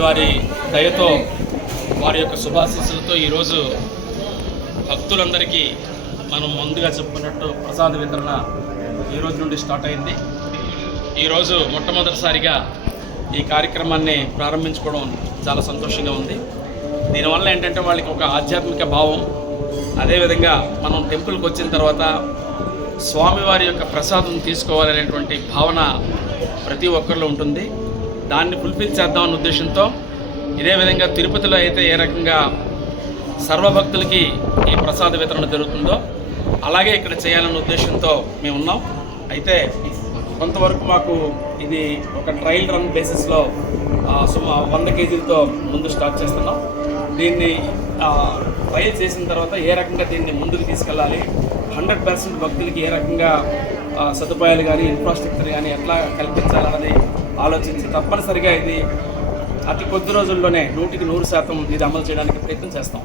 స్వామివారి దయతో వారి యొక్క శుభాశీస్సులతో ఈరోజు భక్తులందరికీ మనం ముందుగా చెప్పుకున్నట్టు ప్రసాద వితరణ ఈ రోజు నుండి స్టార్ట్ అయింది. ఈరోజు మొట్టమొదటిసారిగా ఈ కార్యక్రమాన్ని ప్రారంభించుకోవడం చాలా సంతోషంగా ఉంది. దీనివల్ల ఏంటంటే వాళ్ళకి ఒక ఆధ్యాత్మిక భావం అదేవిధంగా మనం టెంపుల్కి వచ్చిన తర్వాత స్వామివారి యొక్క ప్రసాదం తీసుకోవాలనేటువంటి భావన ప్రతి ఒక్కరిలో ఉంటుంది. దాన్ని ఫుల్ఫిల్ చేద్దామన్న ఉద్దేశంతో ఇదే విధంగా తిరుపతిలో అయితే ఏ రకంగా సర్వభక్తులకి ఈ ప్రసాద వితరణ జరుగుతుందో అలాగే ఇక్కడ చేయాలన్న ఉద్దేశంతో మేము ఉన్నాం. అయితే కొంతవరకు మాకు ఇది ఒక ట్రయల్ రన్ బేసిస్లో సుమా వంద కేజీలతో ముందు స్టార్ట్ చేస్తున్నాం. దీన్ని ట్రయల్ చేసిన తర్వాత ఏ రకంగా దీన్ని ముందుకు తీసుకెళ్ళాలి హండ్రెడ్ పర్సెంట్ భక్తులకి ఏ రకంగా సదుపాయాలు కానీ ఇన్ఫ్రాస్ట్రక్చర్ కానీ ఎట్లా కల్పించాలన్నది ఆలోచించి తప్పనిసరిగా ఇది అతి కొద్ది రోజుల్లోనే నూటికి నూరు శాతం ఇది అమలు చేయడానికి ప్రయత్నం చేస్తాం.